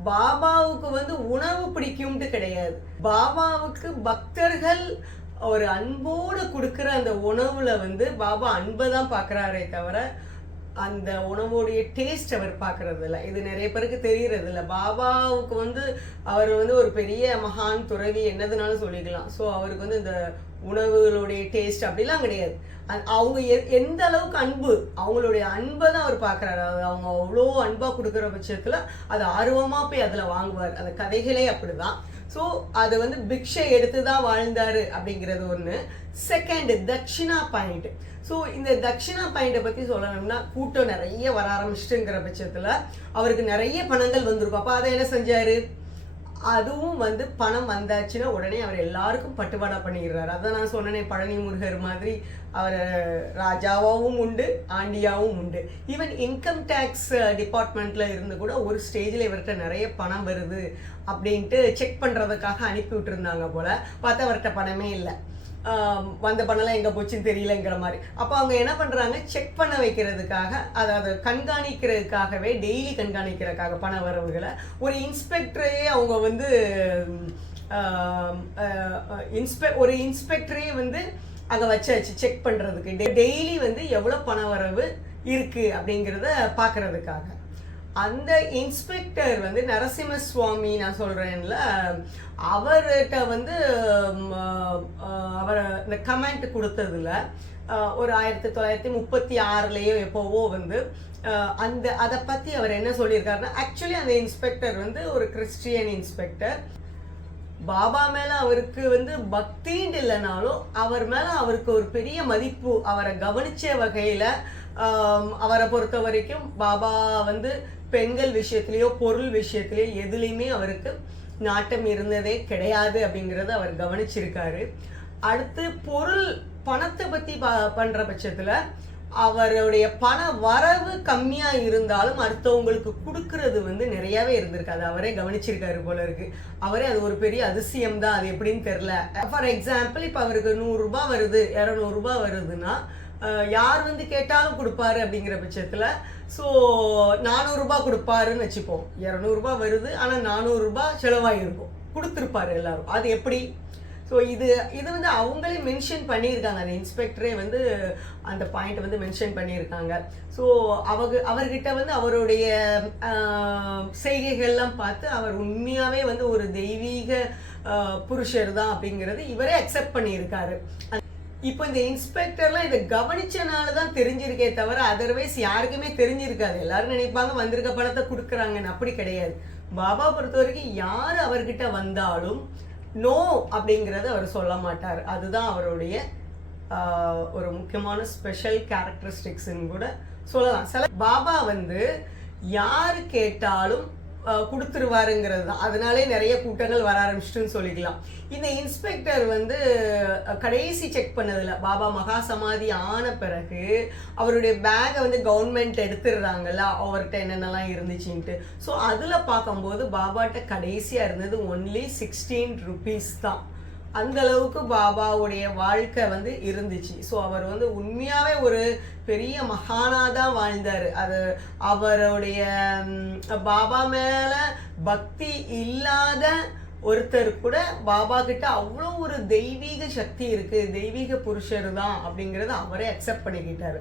பாபாவுக்கு வந்து உணவு பிடிக்கும்ட்டு கிடையாது. பாபாவுக்கு பக்தர்கள் ஒரு அன்போடு கொடுக்குற அந்த உணவுல வந்து பாபா அன்பை தான் பார்க்குறாரே தவிர அந்த உணவுடைய டேஸ்ட் அவர் பார்க்கறது இல்லை. இது நிறைய பேருக்கு தெரியறது இல்லை. பாபாவுக்கு வந்து அவர் வந்து ஒரு பெரிய மகான் துறவி என்னதுனாலும் சொல்லிக்கலாம். ஸோ அவருக்கு வந்து இந்த உணவுகளுடைய டேஸ்ட் அப்படிலாம் கிடையாது. அவங்க எந்த அளவுக்கு அன்பு, அவங்களுடைய அன்பை தான் அவர் பார்க்குறாரு. அது அவங்க அவ்வளோ அன்பாக கொடுக்குற பட்சத்தில் அது ஆர்வமாக போய் அதில் வாங்குவார். அந்த கதைகளே அப்படி தான். ஸோ அது வந்து பிக்ஷை எடுத்து தான் வாழ்ந்தார் அப்படிங்கிறது ஒன்று. செகண்ட், தட்சிணா பாயிண்ட். ஸோ இந்த தட்சிணா பாயிண்டை பற்றி சொல்லணும்னா, கூட்டம் நிறைய வர ஆரம்பிச்சிட்டுங்கிற பட்சத்தில் அவருக்கு நிறைய பணங்கள் வந்திருக்கும். அப்போ அதை என்ன செஞ்சார், அதுவும் வந்து பணம் வந்தாச்சுன்னா உடனே அவர் எல்லாருக்கும் பட்டுவாடா பண்ணிடுறாரு. அதான் நான் சொன்னேனே, பழனி முருகர் மாதிரி அவர் ராஜாவாகவும் உண்டு, ஆண்டியாவும் உண்டு. ஈவன் இன்கம் டேக்ஸ் டிபார்ட்மெண்ட்டில் இருந்து கூட ஒரு ஸ்டேஜில் இவர்கிட்ட நிறைய பணம் வருது அப்படின்ட்டு செக் பண்ணுறதுக்காக அனுப்பி விட்டுருந்தாங்க போல். பார்த்தா அவர்கிட்ட பணமே இல்லை, வந்த பணம்லாம் எங்கே போச்சுன்னு தெரியலங்கிற மாதிரி. அப்போ அவங்க என்ன பண்ணுறாங்க, செக் பண்ண வைக்கிறதுக்காக, அதாவது கண்காணிக்கிறதுக்காகவே, டெய்லி கண்காணிக்கிறதுக்காக பண வரவுகளை ஒரு இன்ஸ்பெக்டரையே அவங்க வந்து ஒரு இன்ஸ்பெக்டரே வந்து அங்கே வச்சாச்சு செக் பண்ணுறதுக்கு. டெய்லி வந்து எவ்வளோ பண வரவு இருக்குது அப்படிங்கிறத பார்க்குறதுக்காக. அந்த இன்ஸ்பெக்டர் வந்து நரசிம்ம சுவாமி நான் சொல்கிறேன்ல, அவர்கிட்ட வந்து அவர் இந்த கமெண்ட் கொடுத்ததுல ஒரு 1936லயோ எப்போவோ வந்து அதை பற்றி அவர் என்ன சொல்லியிருக்காருன்னா, ஆக்சுவலி அந்த இன்ஸ்பெக்டர் வந்து ஒரு கிறிஸ்டியன் இன்ஸ்பெக்டர். பாபா மேலே அவருக்கு வந்து பக்தின்னு இல்லைனாலும் அவர் மேலே அவருக்கு ஒரு பெரிய மதிப்பு, அவரை கவனித்த வகையில் அவரை பொறுத்த வரைக்கும் பாபா வந்து பெண்கள் விஷயத்துலேயோ பொருள் விஷயத்துலேயோ எதுலேயுமே அவருக்கு நாட்டம் இருந்ததே கிடையாது அப்படிங்கிறத அவர் கவனிச்சிருக்காரு. அடுத்து பணத்தை பற்றி பண்ணுற பட்சத்தில் அவருடைய பண வரவு கம்மியாக இருந்தாலும் அடுத்தவங்களுக்கு கொடுக்கறது வந்து நிறையாவே இருந்திருக்கு. அது அவரே கவனிச்சிருக்காரு போல இருக்கு. அவரே அது ஒரு பெரிய அதிசயம் தான், அது எப்படின்னு தெரில. ஃபார் எக்ஸாம்பிள் இப்போ அவருக்கு 100 ரூபாய் வருது, 200 ரூபாய் வருதுன்னா யார் வந்து கேட்டாலும் கொடுப்பாரு அப்படிங்கிற பட்சத்தில் ஸோ 400 ரூபாய் கொடுப்பாருன்னு வச்சுப்போம். 200 ரூபாய் வருது ஆனால் 400 ரூபாய் செலவாகிருக்கும், கொடுத்துருப்பாரு எல்லாரும். அது எப்படி? ஸோ இது வந்து அவங்களே மென்ஷன் பண்ணியிருக்காங்க, அந்த இன்ஸ்பெக்டரே வந்து அந்த பாயிண்ட் வந்து மென்ஷன் பண்ணியிருக்காங்க. ஸோ அவர்கிட்ட வந்து அவருடைய செய்கைகள்லாம் பார்த்து அவர் உண்மையாகவே வந்து ஒரு தெய்வீக புருஷர் தான் அப்படிங்கிறது இவரே அக்செப்ட் பண்ணியிருக்காரு. இப்போ இந்த இன்ஸ்பெக்டர்லாம் இதை கவனிச்சனால தான் தெரிஞ்சிருக்கே தவிர அதர்வைஸ் யாருக்குமே தெரிஞ்சிருக்காது. எல்லாரும் நினைப்பாங்க வந்திருக்க பணத்தை கொடுக்குறாங்கன்னு. அப்படி கிடையாது. பாபா பொறுத்த வரைக்கும் யார் அவர்கிட்ட வந்தாலும் நோ அப்படிங்கிறத அவர் சொல்ல மாட்டார். அதுதான் அவருடைய ஒரு முக்கியமான ஸ்பெஷல் கேரக்டரிஸ்டிக்ஸ்ன்னு கூட சொல்லலாம். சில பாபா வந்து யார் கேட்டாலும் கொடுத்துருவாருங்கிறது தான். அதனாலே நிறைய கூட்டங்கள் வர ஆரம்பிச்சிட்டுன்னு சொல்லிக்கலாம். இந்த இன்ஸ்பெக்டர் வந்து கடைசி செக் பண்ணதில் பாபா மகா சமாதி ஆன பிறகு அவருடைய பேகை வந்து கவர்மெண்ட் எடுத்துடுறாங்கல்ல, அவர்கிட்ட என்னென்னலாம் இருந்துச்சுன்ட்டு. ஸோ அதில் பார்க்கும்போது பாபாட்ட கடைசியாக இருந்தது ஒன்லி 16 rupees தான். அந்த அளவுக்கு பாபாவுடைய வாழ்க்கை வந்து இருந்துச்சு. ஸோ அவர் வந்து உண்மையாகவே ஒரு பெரிய மகானாக தான் வாழ்ந்தார். அது அவருடைய பாபா மேலே பக்தி இல்லாத ஒருத்தர் கூட பாபா கிட்ட அவ்வளோ ஒரு தெய்வீக சக்தி இருக்குது, தெய்வீக புருஷர் தான் அப்படிங்கிறத அவரே அக்செப்ட் பண்ணிக்கிட்டாரு.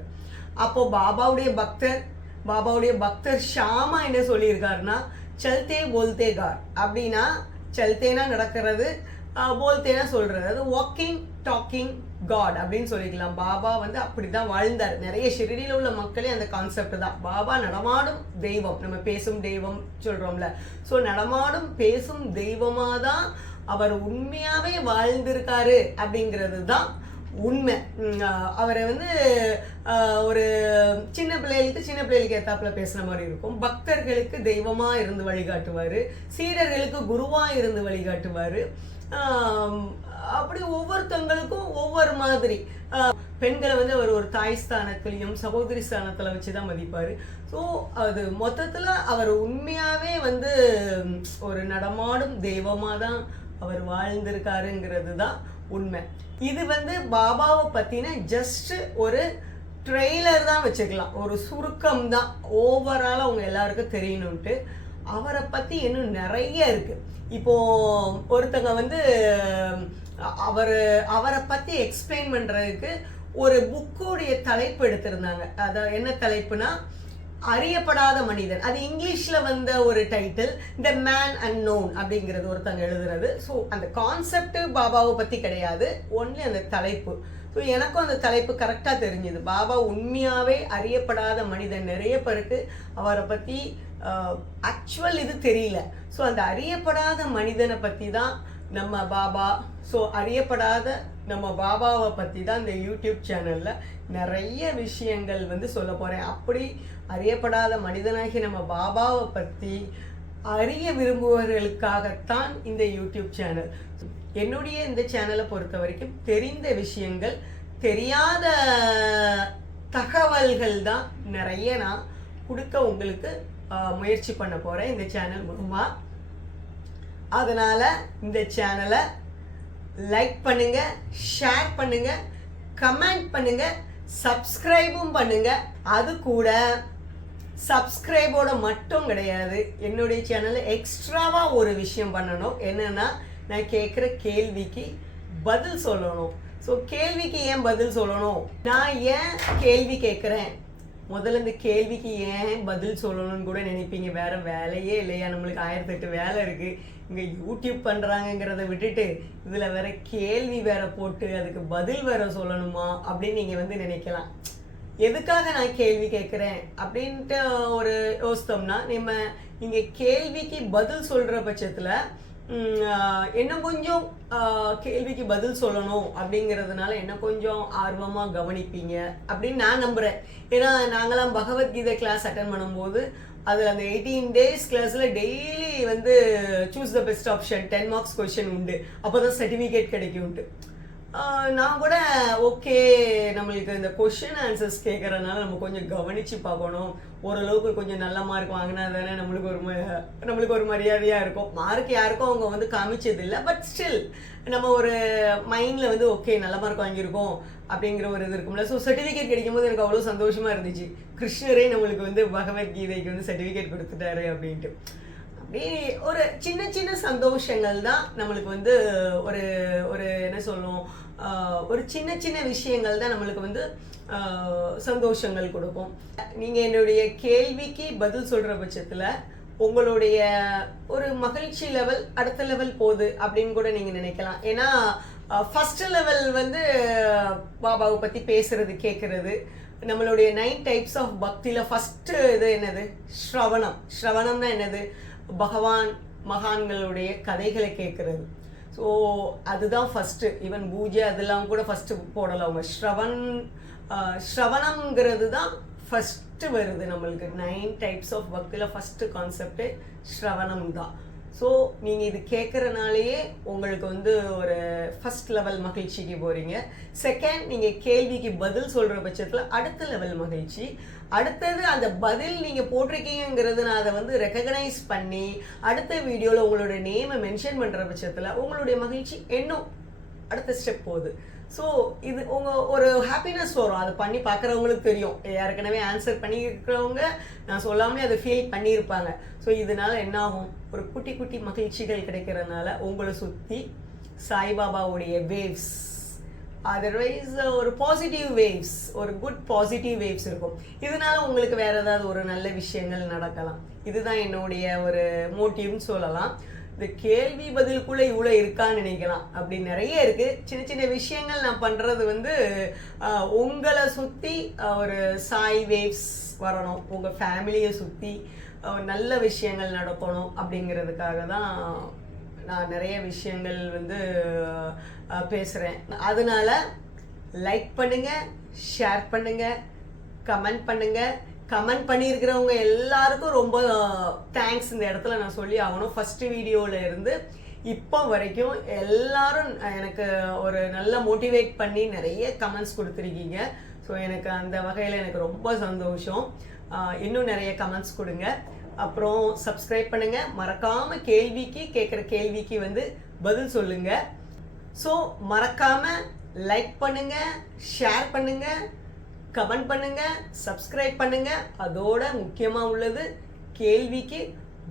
அப்போது பாபாவுடைய பக்தர் ஷாமா என்ன சொல்லியிருக்காருன்னா, சல்தே போல்தே கார் அப்படின்னா, சல்தேனா நடக்கிறது, போல்தேனா சொல்கிறது, அது வாக்கிங் டாக்கிங் காட் அப்படின்னு சொல்லிக்கலாம். பாபா வந்து அப்படி தான் வாழ்ந்தார். நிறைய ஷிரடியில் உள்ள மக்களே அந்த கான்செப்ட் தான். பாபா நடமாடும் தெய்வம், நம்ம பேசும் தெய்வம் சொல்கிறோம்ல. ஸோ நடமாடும் பேசும் தெய்வமாக தான் அவர் உண்மையாகவே வாழ்ந்திருக்காரு அப்படிங்கிறது தான் உண்மை. அவரை வந்து ஒரு சின்ன பிள்ளைகளுக்கு ஏத்தாப்புல பேசுன மாதிரி இருக்கும். பக்தர்களுக்கு தெய்வமாக இருந்து வழிகாட்டுவார், சீடர்களுக்கு குருவாக இருந்து வழிகாட்டுவார். அப்படி ஒவ்வொருத்தவங்களுக்கும் ஒவ்வொரு மாதிரி. பெண்களை வந்து அவர் ஒரு தாய் ஸ்தானத்திலையும் சகோதரி ஸ்தானத்தில் வச்சு தான் மதிப்பார். ஸோ அது மொத்தத்தில் அவர் உண்மையாகவே வந்து ஒரு நடமாடும் தெய்வமாக தான் அவர் வாழ்ந்திருக்காருங்கிறது தான் உண்மை. இது வந்து பாபாவை பற்றின ஜஸ்ட் ஒரு ட்ரெய்லர் தான் வச்சுக்கலாம், ஒரு சுருக்கம் தான். ஓவராலாக அவங்க எல்லாருக்கும் தெரியணுன்ட்டு அவரை பற்றி இன்னும் நிறைய இருக்குது. இப்போது ஒருத்தங்க வந்து அவரை பற்றி எக்ஸ்பிளைன் பண்ணுறதுக்கு ஒரு புக்குடைய தலைப்பு எடுத்திருந்தாங்க. அதான் என்ன தலைப்புனா, அறியப்படாத மனிதன். அது இங்கிலீஷில் வந்த ஒரு டைட்டில், த மேன் அன்னோன் அப்படிங்கிறது ஒருத்தங்க எழுதுறது. ஸோ அந்த கான்செப்ட் பாபாவை பற்றி கிடையாது, ஒன்லி அந்த தலைப்பு. ஸோ எனக்கும் அந்த தலைப்பு கரெக்டாக தெரிஞ்சுது. பாபா உண்மையாகவே அறியப்படாத மனிதன். நிறைய பேருக்கு அவரை பற்றி ஆக்சுவல் இது தெரியல. ஸோ அந்த அறியப்படாத மனிதனை பற்றி தான் நம்ம பாபா. ஸோ அறியப்படாத நம்ம பாபாவை பற்றி தான் இந்த யூடியூப் சேனலில் நிறைய விஷயங்கள் வந்து சொல்ல போகிறேன். அப்படி அறியப்படாத மனிதனாகி நம்ம பாபாவை பற்றி அறிய விரும்புவர்களுக்காகத்தான் இந்த யூடியூப் சேனல். என்னுடைய இந்த சேனலை பொறுத்த வரைக்கும் தெரிந்த விஷயங்கள், தெரியாத தகவல்கள் தான் நிறைய நான் கொடுக்க உங்களுக்கு முயற்சி பண்ண போகிறேன் இந்த சேனல் மூலமாக. அதனால் இந்த சேனலை லைக் பண்ணுங்கள், ஷேர் பண்ணுங்கள், கமெண்ட் பண்ணுங்கள், சப்ஸ்கிரைபும் பண்ணுங்கள். அது கூட சப்ஸ்கிரைபோட மட்டும் கிடையாது, என்னுடைய சேனலில் எக்ஸ்ட்ராவாக ஒரு விஷயம் பண்ணணும். என்னென்னா, நான் கேட்குற கேள்விக்கு பதில் சொல்லணும். ஸோ கேள்விக்கு ஏன் பதில் சொல்லணும், நான் ஏன் கேள்வி கேட்குறேன், முதல்ல இந்த கேள்விக்கு ஏன் பதில் சொல்லணும்னு கூட நினைப்பீங்க. வேற வேலையே இல்லையா, நம்மளுக்கு 1008 வேலை இருக்கு, இங்க யூடியூப் பண்றாங்கிறத விட்டுட்டு இதுல வேற கேள்வி வேற போட்டு அதுக்கு பதில் வேற சொல்லணுமா அப்படின்னு நீங்க வந்து நினைக்கலாம். எதுக்காக நான் கேள்வி கேட்குறேன் அப்படின்ட்டு ஒரு யோசித்தோம்னா, நம்ம இங்கே கேள்விக்கு பதில் சொல்கிற பட்சத்தில் இன்னும் கொஞ்சம் கேள்விக்கு பதில் சொல்லணும் அப்படிங்கிறதுனால என்ன கொஞ்சம் ஆர்வமாக கவனிப்பீங்க அப்படின்னு நான் நம்புகிறேன். ஏன்னா நாங்களாம் பகவத்கீதை கிளாஸ் அட்டன் பண்ணும்போது அதில் அந்த 18 days கிளாஸில் டெய்லி வந்து choose the best option 10 marks question உண்டு, அப்போ தான் சர்டிஃபிகேட் கிடைக்கும்ட்டு. நான் கூட ஓகே, நம்மளுக்கு இந்த கொஷின் ஆன்சர்ஸ் கேட்குறதுனால நம்ம கொஞ்சம் கவனித்து பார்க்கணும், ஓரளவுக்கு கொஞ்சம் நல்ல மார்க் வாங்கினா தானே நம்மளுக்கு ஒரு மரியாதையாக இருக்கும். மார்க் யாருக்கும் அவங்க வந்து காமிச்சதில்லை, பட் ஸ்டில் நம்ம ஒரு மைண்டில் வந்து ஓகே நல்ல மார்க் வாங்கியிருக்கோம் அப்படிங்கிற ஒரு இது இருக்கும்ல. ஸோ சர்டிஃபிகேட் கிடைக்கும்போது எனக்கு அவ்வளோ சந்தோஷமாக இருந்துச்சு. கிருஷ்ணரே நம்மளுக்கு வந்து பகவத்கீதைக்கு வந்து சர்டிஃபிகேட் கொடுத்துட்டாரு அப்படின்ட்டு. ஒரு சின்ன சின்ன சந்தோஷங்கள் தான் நம்மளுக்கு வந்து ஒரு ஒரு என்ன சொல்லுவோம், ஒரு சின்ன சின்ன விஷயங்கள் தான் நம்மளுக்கு வந்து சந்தோஷங்கள் கொடுக்கும். நீங்கள் என்னுடைய கேள்விக்கு பதில் சொல்கிற பட்சத்தில் உங்களுடைய ஒரு மகிழ்ச்சி லெவல் அடுத்த லெவல் போகுது அப்படின்னு கூட நீங்கள் நினைக்கலாம். ஏன்னா ஃபர்ஸ்ட் லெவல் வந்து பாபாவை பற்றி பேசுறது கேட்குறது. நம்மளுடைய 9 types ஆஃப் பக்தியில் ஃபஸ்ட்டு இது என்னது, ஸ்ரவணம். ஸ்ரவணம்னா என்னது, பகவான் மகான்களுடைய கதைகளை கேட்குறது. ஸோ அதுதான் ஃபஸ்ட்டு. ஈவன் பூஜை அதெல்லாம் கூட ஃபஸ்ட்டு போடலாம். அவங்க ஸ்ரவணம்ங்கிறது தான் ஃபஸ்ட்டு வருது நம்மளுக்கு. 9 types ஆஃப் பக்தியில் ஃபஸ்ட்டு கான்செப்டே ஸ்ரவணம் தான். ஸோ நீங்கள் இது கேட்குறனாலேயே உங்களுக்கு வந்து ஒரு ஃபஸ்ட் லெவல் மகிழ்ச்சிக்கு போகிறீங்க. செகண்ட், நீங்கள் கேள்விக்கு பதில் சொல்கிற பட்சத்தில் அடுத்த லெவல் மகிழ்ச்சி. அடுத்தது அந்த பதில் நீங்கள் போட்டிருக்கீங்கிறது நான் அதை வந்து ரெக்கக்னைஸ் பண்ணி அடுத்த வீடியோவில் உங்களோட நேமை மென்ஷன் பண்ணுற பட்சத்தில் உங்களுடைய மகிழ்ச்சி இன்னும் அடுத்த ஸ்டெப் போகுது. ஸோ இது உங்கள் ஒரு ஹாப்பினஸ் வரும். அதை பண்ணி பார்க்குறவங்களுக்கு தெரியும். ஏற்கனவே ஆன்சர் பண்ணியிருக்கிறவங்க நான் சொல்லாமலே அதை ஃபீல் பண்ணியிருப்பாங்க. ஸோ இதனால என்ன ஆகும், ஒரு குட்டி குட்டி மகிழ்ச்சிகள் கிடைக்கிறதுனால உங்களை சுற்றி சாய்பாபாவுடைய வேவ்ஸ், அதர்வைஸ் ஒரு பாசிட்டிவ் வேவ்ஸ், ஒரு குட் பாசிட்டிவ் வேவ்ஸ் இருக்கும். இதனால உங்களுக்கு வேற ஏதாவது ஒரு நல்ல விஷயங்கள் நடக்கலாம். இதுதான் என்னுடைய ஒரு மோட்டிவ்னு சொல்லலாம். இந்த கேள்வி பதிலுக்குள்ளே இவ்வளோ இருக்கான்னு நினைக்கலாம். அப்படி நிறைய இருக்குது. சின்ன சின்ன விஷயங்கள் நான் பண்ணுறது வந்து உங்களை சுற்றி ஒரு சாய் வேவ்ஸ் வரணும், உங்கள் ஃபேமிலியை சுற்றி நல்ல விஷயங்கள் நடக்கணும் அப்படிங்கிறதுக்காக தான் நான் நிறைய விஷயங்கள் வந்து பேசுகிறேன். அதனால லைக் பண்ணுங்கள், ஷேர் பண்ணுங்கள், கமெண்ட் பண்ணுங்கள். கமெண்ட் பண்ணியிருக்கிறவங்க எல்லாருக்கும் ரொம்ப தேங்க்ஸ் இந்த இடத்துல நான் சொல்லி ஆகணும். ஃபஸ்ட்டு வீடியோவில் இருந்து இப்போ வரைக்கும் எல்லாரும் எனக்கு ஒரு நல்ல மோட்டிவேட் பண்ணி நிறைய கமெண்ட்ஸ் கொடுத்துருக்கீங்க. ஸோ எனக்கு அந்த வகையில் எனக்கு ரொம்ப சந்தோஷம். இன்னும் நிறைய கமெண்ட்ஸ் கொடுங்க. அப்புறம் சப்ஸ்கிரைப் பண்ணுங்கள். மறக்காமல் கேட்குற கேள்விக்கு வந்து பதில் சொல்லுங்கள். ஸோ மறக்காமல் லைக் பண்ணுங்கள், ஷேர் பண்ணுங்கள், கமெண்ட் பண்ணுங்க, சப்ஸ்கிரைப் பண்ணுங்க. அதோட முக்கியமாக உள்ளது கேள்விக்கு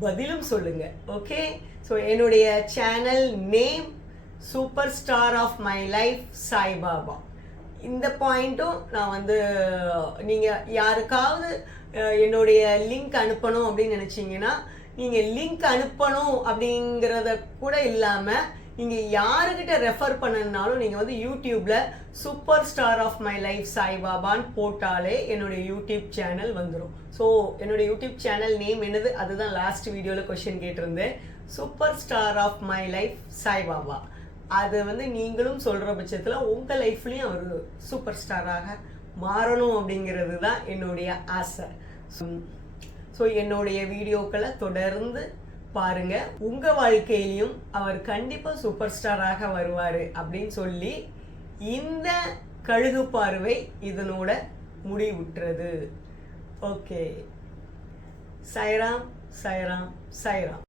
பதிலும் சொல்லுங்க. ஓகே, ஸோ என்னுடைய channel name super star of my life Saibaba. இந்த பாயிண்ட்டும் நான் வந்து நீங்கள் யாருக்காவது என்னுடைய லிங்க் அனுப்பணும் அப்படின்னு நினச்சிங்கன்னா, நீங்கள் லிங்க் அனுப்பணும் அப்படிங்கிறத கூட இல்லாமல் நீங்கள் யாருக்கிட்ட ரெஃபர் பண்ணனாலும் நீங்கள் வந்து யூடியூப்பில் super star of my life சாய்பாபான்னு போட்டாலே என்னுடைய யூடியூப் சேனல் வந்துடும். ஸோ என்னுடைய யூடியூப் சேனல் நேம் என்னது, அதுதான் லாஸ்ட் வீடியோவில் கொஷின் கேட்டிருந்தேன். Super star of my life Saibaba. அது வந்து நீங்களும் சொல்கிற பட்சத்தில் உங்கள் லைஃப்லேயும் அவர் சூப்பர் ஸ்டாராக மாறணும் அப்படிங்கிறது தான் என்னுடைய ஆசை. ஸோ என்னுடைய வீடியோக்களை தொடர்ந்து பாருங்க. உங்க வாழ்க்கையிலையும் அவர் கண்டிப்பா சூப்பர் ஸ்டாராக வருவாரு அப்படின்னு சொல்லி இந்த கழுகு பார்வை இதனோட முடிவுற்றது. ஓகே, சாய்ராம் சாய்ராம் சாய்ராம்.